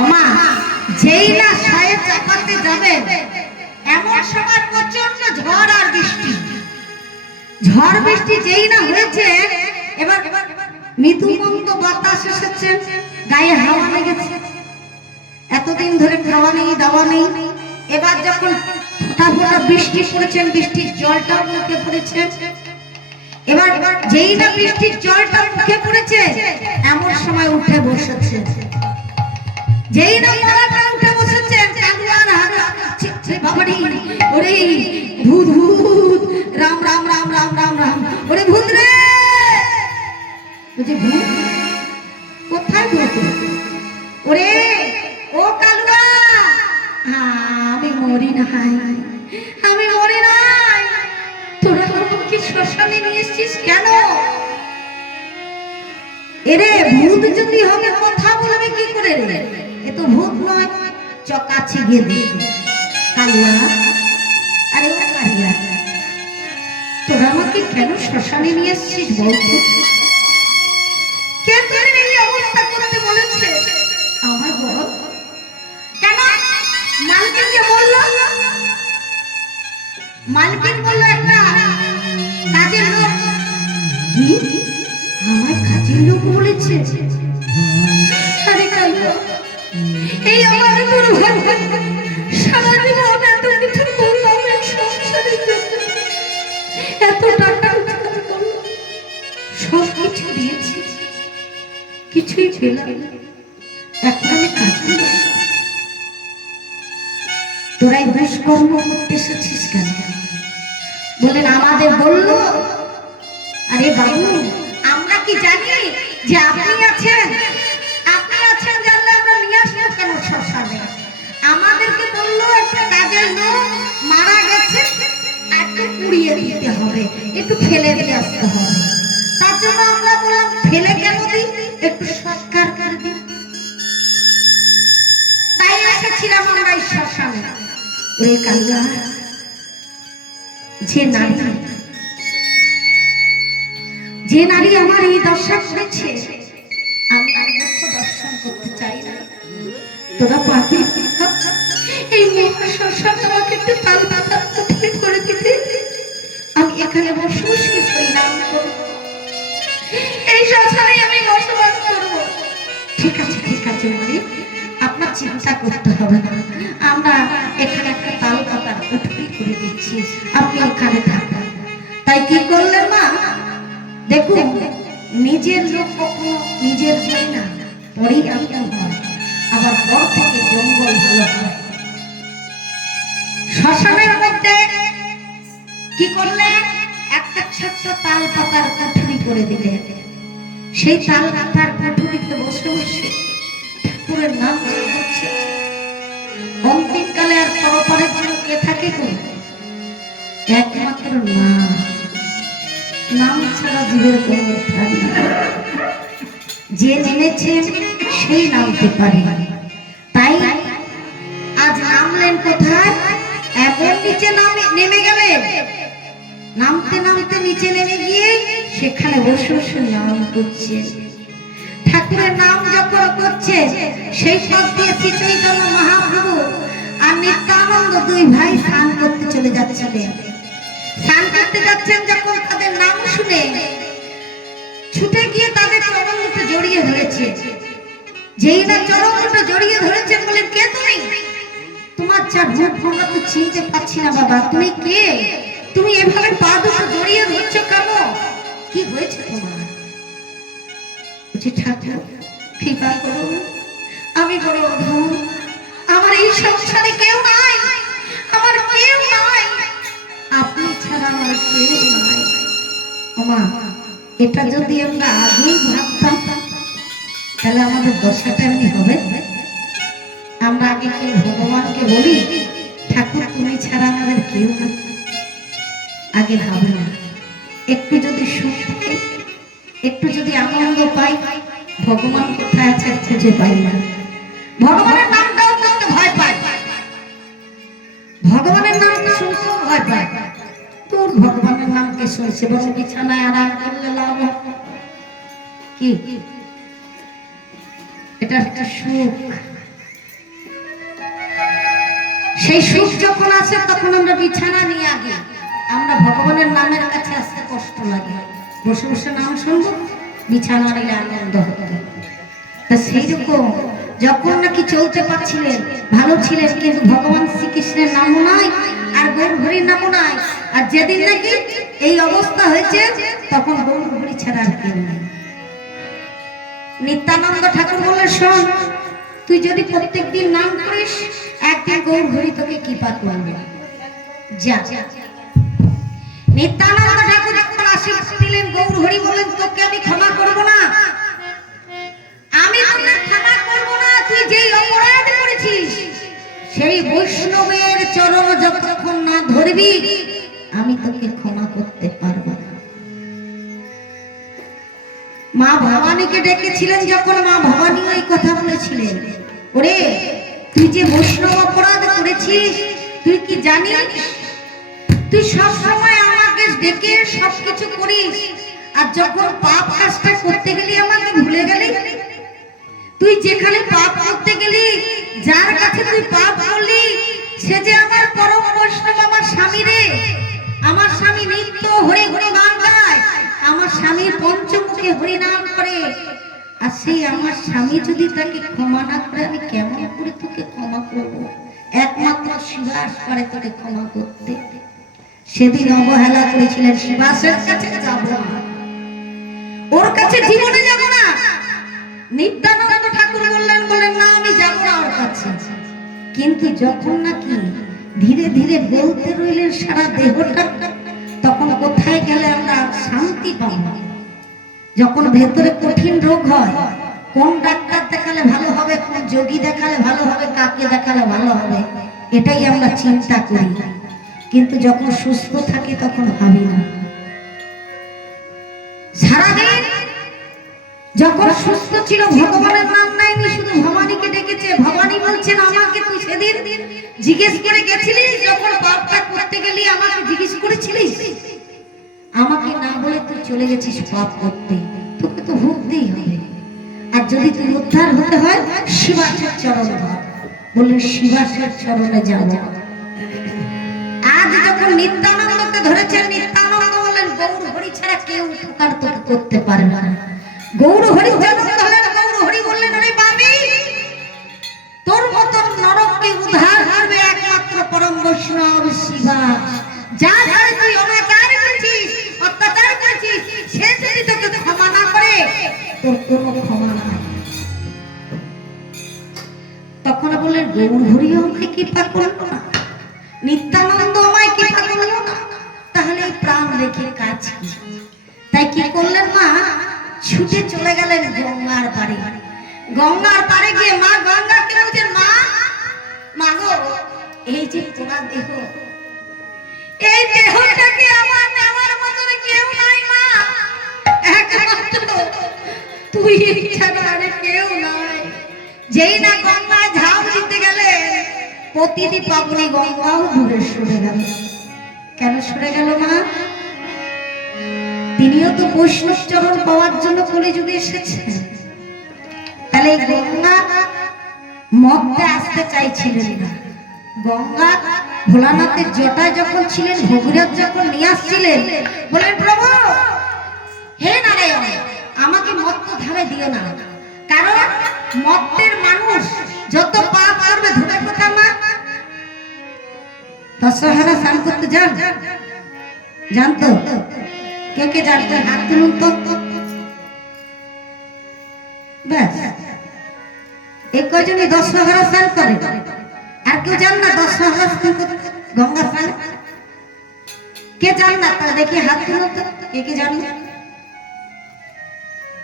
ওমা যেই না সায়ে চাপাতে যাবে এমন সময় প্রচন্ড ঝড় আর বৃষ্টি, ঝড় বৃষ্টি যেই না হয়েছে, এবার মৃদুমন্দ বাতাস এসেছে, গায়ে হাওয়া লেগেছে। এতদিন ধরে খাওয়া নেই দাওয়া নেই, এবার যখন ফোঁটা ফোঁটা বৃষ্টি পড়েছেন, বৃষ্টির জলটা মুখে পড়েছে। এবার যেই না বৃষ্টির জলটা মুখে পড়েছে এমন সময় উঠে বসেছে, যেই না মরাটা উঠে বসেছে, বাবারি ওরে ভূত ভূত, রাম রাম রাম রাম রাম রাম, ওরে ভূত রে, বুঝি ভূত কোথায় ভূত? ওরে ও কালুয়া, আমি মরি নাই, আমি মরি নাই, তোরা কি শ্মশানে নিয়ে এসেছিস কেন? এরে ভূত যদি হবে কথা বলবে কি করে রে? এ তো ভূত নয়, চকাছে গিয়ে দেখবে। কালুয়া, আরে ও কালিয়া, তোরা আমাকে কেন শ্মশানে নিয়ে এসেছিস বলতো? কে তোর এই অবস্থা করতে বলেছে? আমার বল কেন? মালকিনকে বললো, মালকিন বললো একটা কাজের লোক। কি আমার কাজের লোক বলেছে? আরে কালুয়া, এই আমার দুর্ভাগ্য, সারা জীবন এত কিছু করলাম এই সংসারের জন্য, এত টাকা সব কিছু দিয়েছি, কিছুই পেলাম না, এখন আমি কাজ করি। তোরাই দুষ্কর্ম করতে এসেছিস কেন? বলেন আমাদের বললো। আরে বাবু, আমরা কি জানি যে আপনি আছেন? আপনি আছেন জানলে আমরা নিয়ে আসবো কেন শ্মশানে? আমাদেরকে বললো একটা কাজের লোক মারা গেছে, একটু পুড়িয়ে দিতে হবে, একটু ফেলে দিয়ে আসতে হবে। তার জন্য আমরা বললাম ফেলে কেন দিই, একটু সংস্কার করে দিই। তাই এসেছিলাম আমরা এই শ্মশানে। ওরে কালুয়া, যে নারী আমার এই দশা করেছে, আমি তার মুখ দর্শন করতে চাই না। তোরা পারবি এই মহাশ্মশান আমাকে একটু তাল পাতা ঠিক করে দিতে? আমি এখানে বসে বসে নাম করব, এই শ্মশানে আমি বসবাস করব। ঠিক আছে ঠিক আছে মারি, আপনার চিন্তা করতে হবে না, আমরা এখানে একটা তাল পাতার কুঠুরি করে দিচ্ছি, আপনি এখানে থাকবেন। তাই কি করলেন মা? দেখুন, নিজের লোক কখনো নিজের হয় না, পরেই আপন হয়, আবার পর থেকে জঙ্গল ভালো হয়। শ্মশানের মধ্যে কি করলেন? একটা ছোট্ট তাল পাতার কুঠুরি করে দিলেন। সেই তাল পাতার কুঠুরিতে বসে বসে ঠাকুরের নাম করছে। অন্তিমকালে আর পরপরের জন্য কে থাকে গো? একমাত্র নাম, নাম ছাড়া জীবের কোনো উদ্ধার নেই। যে নেমেছে সেই নামতে পারে। তাই আজ নামলেন কোথায়? এমন নিচে নেমে গেলেন, নামতে নামতে নিচে নেমে গিয়ে সেখানে বসে বসে নাম করছে। ঠাকুরের নাম যখন করছে, সেই পথ দিয়ে শ্রী চৈতন্য মহাপ্রভু আর নিত্যানন্দ দুই ভাই স্নান করতে চলে যাচ্ছিলেন। স্নান করতে যাচ্ছেন যখন, তাদের নাম শুনে ছুটে গিয়ে তাদের চরণ দুটো জড়িয়ে ধরেছে। যেই না চরণ দুটো জড়িয়ে ধরেছেন, বলেন কে তুমি? তোমার যা রূপ আমরা তো চিনতে পারছি না বাবা, তুমি কে? তুমি এভাবে পা দুটো জড়িয়ে ধরছো কেন? কি হয়েছে তোমার? ঠাকুর কৃপা করুন, আমি বড় অধম, আমার এই সংসারে কেউ নাই, আমার কেউ নাই, আপনি ছাড়া আমার কেউ নাই। ওমা, এটা যদি আমরা আগেই ভাবতাম তাহলে আমাদের দশাটা এমনি হবে। আমরা আগে কেউ ভগবানকে বলি ঠাকুর তুমি ছাড়া আমাদের কেউ নাই, আগে ভাবে না। একটু যদি সুখ পাই, একটু যদি আনন্দ পাই, ভগবান কোথায় আছে খুঁজে পাই না। ভগবানের নামটাও করতে ভয় পায়, ভগবানের নাম শুনতেও ভয় পায়। তোর ভগবানের নামকে শুনছে, বড় বিছানায় আরাম করলে লাভ কি? এটা একটা সুখ, সেই সুখ যখন আসে তখন আমরা বিছানা নিয়ে আগে আমরা ভগবানের নামের কাছে আসতে কষ্ট লাগে, বসে বসে নাম শুনবো, বিছানা নিলে আনন্দ হতো। তা সেইরকম যখন নাকি চলতে পারছিলেন, ভালো ছিলেন, কিন্তু ভগবান শ্রীকৃষ্ণের নামও নাই আর গৌর হরির নামও নাই, আর যেদিন নাকি এই অবস্থা হয়েছে তখন গৌর হরি ছাড়া আর কেউ নাই। নিত্যানন্দ ঠাকুর বলে, শোন, তুই যদি প্রত্যেকদিন নাম করিস একদিন গৌর হরি তোকে কৃপা করবে। যা। নিত্যানন্দ ঠাকুর যখন আশীর্বাদ দিলেন, গৌর হরি বলেন, তোকে আমি ক্ষমা করব না, আমি তোকে ক্ষমা করব না, তুই যেই অপরাধ করেছিস সেই বৈষ্ণবের চরণ যতক্ষণ না ধরবি আমি তোকে ক্ষমা করতে পারবো না। মা ভবানীকে ডেকেছিলেন, যখন মা ভবানী ওই কথা বলেছিলেন, ওরে তুই যে বৈষ্ণব অপরাধ করেছিস তুই কি জানিস, তুই সব সময় আমাকে ডেকে সবকিছু করিস, আর যখন পাপ কাজটা করতে গেলি আমাকে ভুলে গেলি। তুই যেখানে পাপ করতে গেলি, যার কাছে তুই পাপ করলি, সে যে আমার পরম বৈষ্ণব, আমার স্বামী রে। আমার স্বামী নিত্য হরি হরি গান গায়, আমার স্বামীর পঞ্চমুখে হরি নাম করে, আর সেই আমার স্বামী যদি তাকে ক্ষমা না করে আমি কেমন করে তোকে ক্ষমা করব? একমাত্র শিবাস পারে তোকে ক্ষমা করতে। সেদিন অবহেলা করেছিলেন, শিবাসের কাছে যাব না, ওর কাছে জীবনে যাব না। নিত্যানন্দ ঠাকুর বললেন না আমি যাব না ওর কাছে। কিন্তু যখন নাকি ধীরে ধীরে বলতে রইলেন সারা দেহটা, তখন কোথায় গেলে আমরা শান্তি পাব? যখন ভেতরে কঠিন রোগ হয়, কোন ডাক্তার দেখালে ভালো হবে, কোন যোগী দেখালে ভালো হবে, কাকে দেখালে ভালো হবে, এটাই আমরা চিন্তা করি। কিন্তু যখন সুস্থ থাকি তখন ভাবি না। সারাদিন যখন সুস্থ ছিল ভগবানের নাম নাইনি, শুধু ভবানীকে ডেকেছে। ভবানী বলছেন, আমাকে তুই সেদিন জিজ্ঞেস করে গেছিলিস, যখন পাপটা করতে গেলি আমাকে জিজ্ঞেস করেছিলিস, আমাকে না বলে তুই চলে গেছিস পাপ করতে, তোকে তো ভুগতেই হবে। আর যদি তুই উদ্ধার হতে হয় শিবাসের চরণে ধর। বললেন শিবাসের চরণে যাব। আজ যখন নিত্যানন্দকে ধরেছেন, নিত্যানন্দ বললেন গৌর হরি ছাড়া কেউ উপকার তোকে করতে পারবে না। গৌর হরি ধরলেন, গৌর হরি বললেন, আরে বাবি, তোর মতন নরককে উদ্ধার করবে একমাত্র পরম বৈষ্ণব শিবাস। যা ধরে তুই অনাচার করেছিস, অত্যাচার করেছিস, সে যদি তোকে ক্ষমা না করে তোর কোনো ক্ষমা নাই। তখন বললেন গৌর হরি আমাকে কৃপা করলো না, নিত্যানন্দ আমায় কৃপা করলো না, তাহলে প্রাণ রেখে কাজ কি? তাই কি করলেন মা? ছুটে চলে গেলেন গঙ্গার পাড়ে। গঙ্গার পাড়ে গিয়ে মা গঙ্গাকে বলছেন, মা মাগো, এই যে তোমার দেহ, এই দেহটাকে আমার নেওয়ার মতন কেউ নাই মা, একমাত্র তুই ছাড়া আর কেউ নাই। যেই না গঙ্গা ঝাঁপ দিতে গেলে প্রতিটি পাবনি গঙ্গাও দূরে সরে গেল। কেন সরে গেল মা? তিনিও তো বৈষ্ণব চরণ পাওয়ার জন্য কলিযুগে এসেছেন। তাহলে গঙ্গা মধ্যে আসতে চাইছিলেন না। গঙ্গা ভোলানাথের জটায় যখন ছিলেন, ভগীরথ যখন নিয়ে আসছিলেন, বলেন প্রভু হে নারায়ণ, আমাকে মত্ত ধামে দিও না, কারণ মত্তের মানুষ যত পাপ করবে ধরে কথা মা। দশহরা স্নান করতে যান, জানতো? কে কে জানতো? হাত তুলুন তো। ব্যাস, এই কয়জনই দশহরা স্নান করে, আর কেউ জান না দশহরা স্নান করতে, গঙ্গা স্নান? কে জান না? তা দেখি হাত তুলুন তো, কে কে জান না?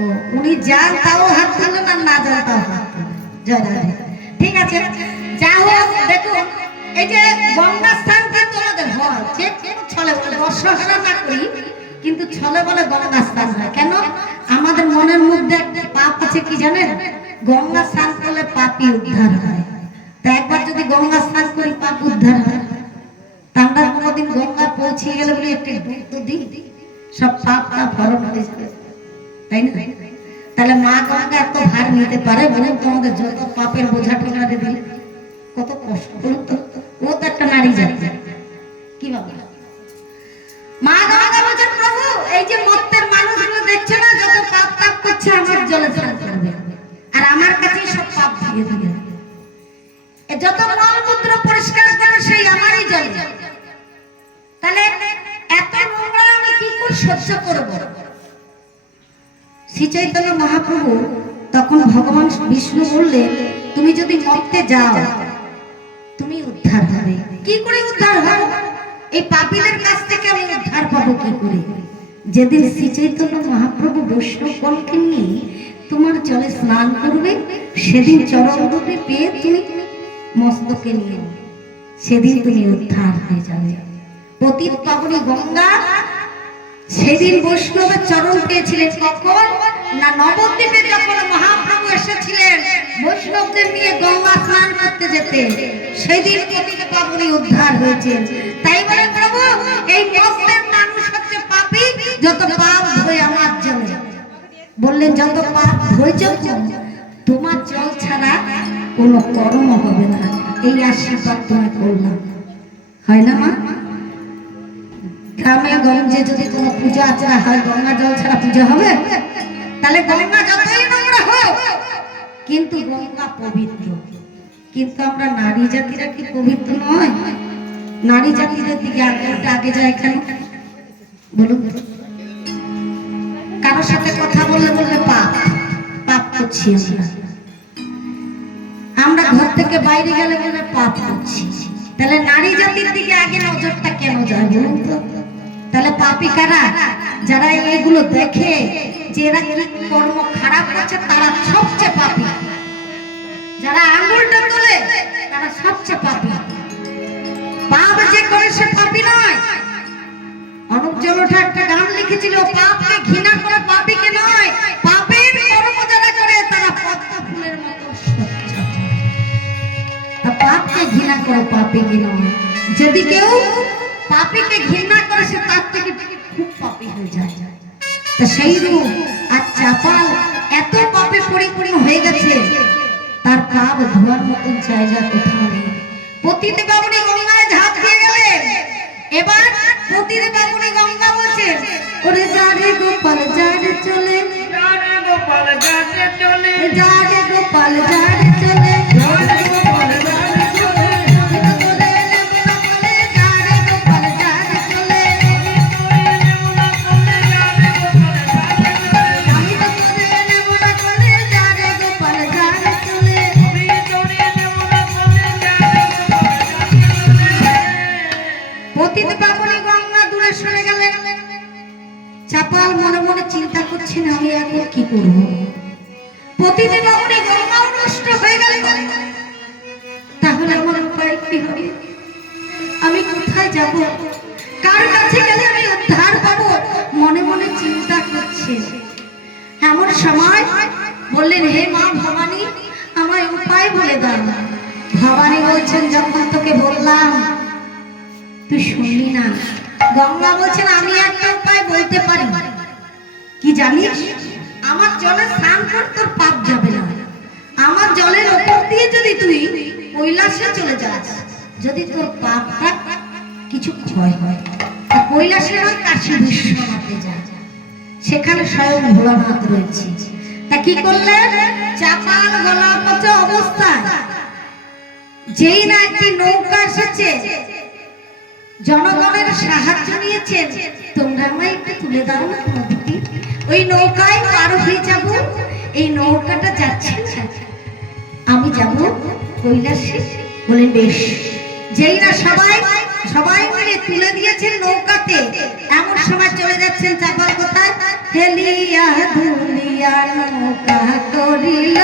ও, উনি যান তাও হাত তুলুন, আর না যান তাও হাত তুলুন। জয় রাধে। ঠিক আছে, যা হোক, দেখুন এই যে গঙ্গা স্নান কিন্তু আমাদের হয়, যে কোনো ছলে বলে দশহরা না করি, কিন্তু ছলে বলে গঙ্গা স্নান হয়। কেন? আমাদের মনের মধ্যে একটা পাপ আছে, কি জানেন? গঙ্গা স্নান করলে পাপই উদ্ধার হয়। তা একবার যদি গঙ্গা স্নান করি পাপ উদ্ধার হয়, তা আমরা কোনোদিন গঙ্গা পৌঁছে গেলে বলি একটু ডুব তো দিই, সব পাপ তা ফলন হয়ে যাবে, তাই না? তাহলে মা গঙ্গা এত ভার নিতে পারে? বলুন, তোমাদের যত পাপের বোঝা টোলা দিলে কত কষ্ট বলুন তো। ও তো একটা নারী জাতি, কি ভাবে মা গঙ্গা বলছেন প্রভু এই যে মত্তের মানুষগুলো দেখছে না, যত পাপ তাপ করছে আমার জলে স্নান করবে আর আমার কাছে সব পাপ দিয়ে দিবে, যত মলমূত্র পরিষ্কার করে সেই আমারই জল। তাহলে এত নোংরা আমি কি করে সহ্য করব? শ্রী চৈতন্য মহাপ্রভু তখন ভগবান বিষ্ণু বললেন তুমি যদি মরতে যাও তুমি উদ্ধার হবে। কি করে উদ্ধার হবে? এই পাপীদের কাছ থেকে আমি উদ্ধার পাবো কি করে? যেদিন শ্রী চৈতন্য মহাপ্রভু বৈষ্ণবগণকে নিয়ে তোমার জলে স্নান করবে, সেদিন চরণ দুটি পেয়ে তুমি মস্তকে নিয়ে সেদিন তুমি উদ্ধার হয়ে যাবে। পতিত পাবনী গঙ্গা সেদিন বৈষ্ণবের চরণ পেয়েছিলেন কখন না? নবদ্বীপে যখন মহাপ্রভু এসেছিলেন বৈষ্ণবদের নিয়ে গঙ্গা স্নান করতে যেতে, সেদিন পতিত পাবনী উদ্ধার হয়েছেন। তাই বলে প্রভু এই মস্তের মানুষ হচ্ছে পাপী, যত পাপ ধোয় আমার জলে। বললেন যত পাপ ধোয়েছ তোমার জল ছাড়া কোনো কর্ম হবে না, এই আশীর্বাদ তোমায় করলাম। হয় না মা? গ্রামে গঞ্জে যদি কোনো পূজা আচারা হয় গঙ্গা জল ছাড়া পূজা হবে? তাহলে গঙ্গা যতই নোংরা হোক কিন্তু গঙ্গা পবিত্র। কিন্তু আমরা নারী জাতিরা কি পবিত্র নয়? নারী জাতিদের দিকে আগে যায় কেন বলুন? কারোর সাথে কথা বললে বলবে পাপ, পাপ করছি আমরা ঘর থেকে বাইরে গেলে বলে পাপ করছি। তাহলে নারী জাতির দিকে আগে নজরটা কেন যায় বলুন তো? তাহলে পাপী কারা? যারা এইগুলো দেখে যে এরা কি কর্ম খারাপ করছে তারা সবচেয়ে পাপী। যারা আঙুলটা তোলে তারা সবচেয়ে পাপী। পাপ যে করে সে পাপী নয়। অনুপ জলোটা একটা গান লিখেছিল, পাপকে ঘৃণা করে পাপীকে নয়, পাপের কর্ম যারা করে তারা পদ্ম ফুলের মতো স্বচ্ছ। পাপকে ঘৃণা করে পাপীকে নয়। যদি কেউ পাপীকে ঘৃণা করে সে তার থেকে খুব পাপী হয়ে যায়। তা সেই রূপ আর চাপাল এত পাপে পরিপূর্ণ হয়ে গেছে তার পাপ ধোয়ার মতন জায়গা কোথাও নেই। পতিত পাবনী গঙ্গায় ঝাঁপ দিয়ে গেলেন। এবার পতিত পাবনী গঙ্গা বলছে ওরে যারে গোপাল যারে চলে, যারে গোপাল যারে চলে, যারে গোপাল যারে চলে, যারে গোপাল যারে চলে, চাপাল মনে মনে চিন্তা করছেন আমি এখন কি করব? পতিত পাবনী গঙ্গাও নষ্ট হয়ে গেল, তাহলে আমার উপায় কি হবে? আমি কোথায় যাব? কার কাছে গেলে আমি উদ্ধার পাবো? মনে মনে চিন্তা করছে। এমন সময় বললেন হে মা ভবানী আমায় উপায় বলে দাও। ভবানী বলছেন যখন তোকে বললাম তুই শুনলি না। গঙ্গা বলছেন আমি একটা উপায় বলতে পারি। কি জানিস? আমার জলে স্নান কর তোর পাপ যাবে না। আমার জলের উপর দিয়ে যদি তুই কৈলাসে চলে যাস, যদি তোর পাপটা কিছু ক্ষয় হয়, কৈলাসে নয় কাশী বিশ্বনাথে যা, সেখানে স্বয়ং ভোলানাথ রয়েছে। তা কি করলেন? চাপাল গলা পচা অবস্থায় যেই না একটি নৌকা এসেছে, জনগণের সাহায্য নিয়েছেন, তোমরা আমায় একটু তুলে দাও না নদীতে, ওই নৌকায় পার হয়ে যাব। এই নৌকাটা যাচ্ছে আমি যাব কৈলাসে। বলে বেশ। যেই না সবাই মিলে তুলে দিয়েছেন নৌকাতে, এমন সময় চলে যাচ্ছেন চাপাল কোথায়? হেলিয়া ধুলিয়া নৌকা করিল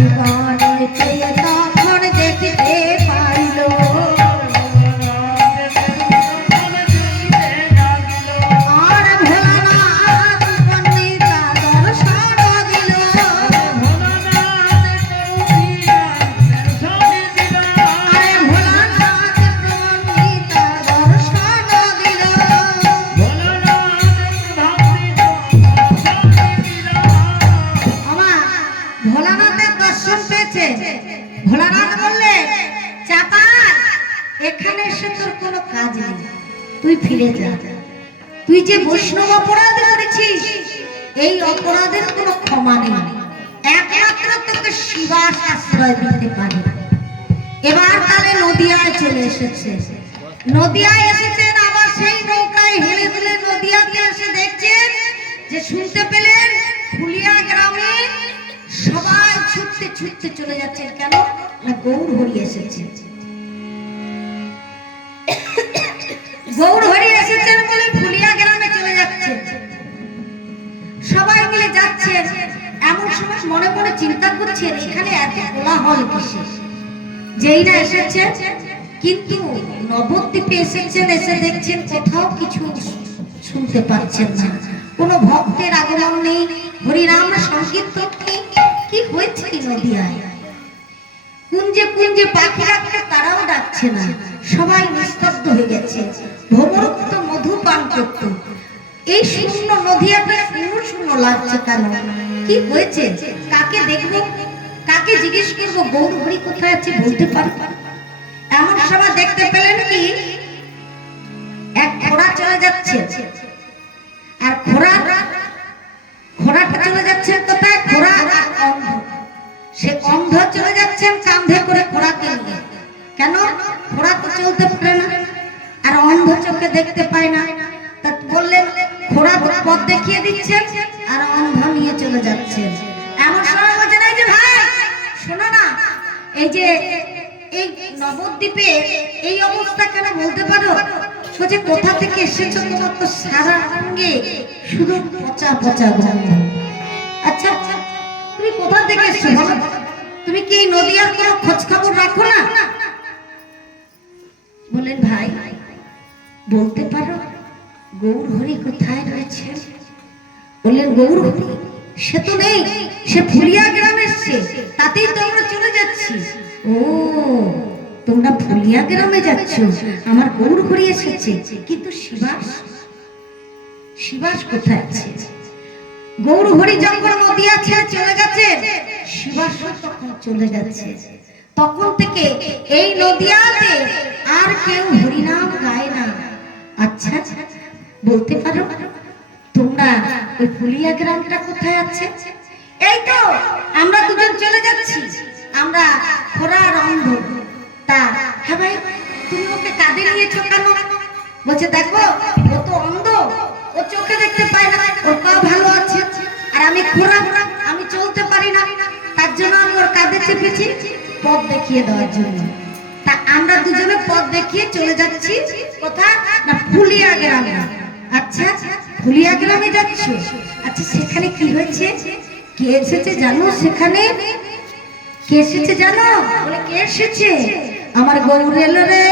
জীবনে চেয়ে তখন দেখিতে পাইল আর ভোলানাথ পণ্ডিতা দর্শন দিল আরে ভোলানাথ পণ্ডিতা দর্শন দিল ভোলানাথের দর্শন পেয়েছে। ভোলানাথ বললে চাপা এখানে এসে তোর কোনো কাজ নেই, তুই ফিরে যা। তুই যে বৈষ্ণব অপরাধ করেছিস এই অপরাধের কোনো ক্ষমা নেই, একমাত্র তোকে শিবাস আশ্রয় দিতে পারে। এবার তাহলে নদিয়ায় চলে এসেছে। নদিয়ায় এসেছেন, আবার সেই নৌকায় হেলে দুলে নদিয়াতে এসে দেখছেন যে শুনতে পেলেন ফুলিয়া গ্রামে সবাই ছুটতে ছুটতে চলে যাচ্ছেন। কেন না গৌর হরি এসেছে। গৌর হরি এসেছেন বলে ফুলিয়া গ্রামে চলে যাচ্ছে। সবাই মিলে যাচ্ছে। এমন সময় মনে মনে চিন্তা করছেন এখানে এত কোলাহল কিসের। যেই না এসেছে কিন্তু নবদ্বীপে এসেছেন, এসে দেখছেন কোথাও কিছু শুনতে পাচ্ছেন না, কোনো ভক্তের আগমন নেই, হরিনাম সংকীর্তন নেই। কি হয়েছে নদিয়ায়? কুঞ্জে কুঞ্জে পাখি ডাকছে, তারাও ডাকছে না, সবাই নিস্তব্ধ হয়ে গেছে। ভ্রমরক্ত মধু পান করত। এই শূন্য নদিয়াটা শূন্য শূন্য লাগছে। কারণ কি হয়েছে? কাকে দেখবো, কাকে জিজ্ঞেস করবো গৌর হরি কোথায় আছে বলতে পারবো? এমন সময় দেখতে পেলেন কি এক ঘোড়া চলে যাচ্ছে। আর ঘোড়াটা চলে যাচ্ছে কোথায়? ঘোড়া আর অন্ধ। সে অন্ধ চলে যাচ্ছেন কাঁধে করে ঘোড়াকে নিয়ে। কেন? ঘোড়া তো চলতে পারে না আর অন্ধ চোখে দেখতে পায় না। তা বললেন ঘোড়া পথ দেখিয়ে দিচ্ছেন আর অন্ধ নিয়ে চলে যাচ্ছে। এমন সময় বলছে না যে ভাই শোনো না, এই যে এই নবদ্বীপে এই অবস্থা কেন বলতে পারো? সোজে কোথা থেকে এসেছো? তোমার তো সারা সঙ্গে শুধু পচা পচা গন্ধ। আচ্ছা তুমি কোথা থেকে এসেছো? তুমি কি নদিয়ার কোনো খোঁজ খবর রাখো না? বলেন ভাই বলতে পারো গৌর হরি কোথায় রয়েছে? বললেন গৌর হরি সে তো নেই, সে ফুলিয়া গ্রামে এসছে, তাতেই তো আমরা চলে যাচ্ছি। ও তোমরা ফুলিয়া গ্রামে যাচ্ছ, আমার গৌর হরি এসেছে, কিন্তু শিবাস কোথায় আছে? গৌর হরি যখন নদিয়া ছেড়ে চলে গেছে, শিবাস তখন চলে গেছে। তখন থেকে এই নদিয়াতে আর কেউ হরিনাম গায় না। আচ্ছা বলতে পারো তোমরা ওই ফুলিয়া গ্রামটা কোথায় আছে? এই তো আমরা দুজন চলে যাচ্ছি, আমরা খোড়া অন্ধ। তা হ্যাঁ ভাই তুমি ওকে কাঁধে নিয়েছো কেন? বলছে দেখো ও তো অন্ধ, ও চোখে দেখতে পায় না, ওর পা ভালো আছে, আর আমি খোড়া, আমি চলতে পারি না, তার জন্য আমি ওর কাঁধে চেপেছি পথ দেখিয়ে দেওয়ার জন্য। তা আমরা দুজনে পথ দেখিয়ে চলে যাচ্ছি কোথায় না ফুলিয়া গ্রামে। আচ্ছা ফুলিয়া গ্রামে যাচ্ছ? আচ্ছা সেখানে কি হয়েছে? কে এসেছে জানো? সেখানে কে এসেছে জানো? বলে কে এসেছে? আমার গৌর এলো রে।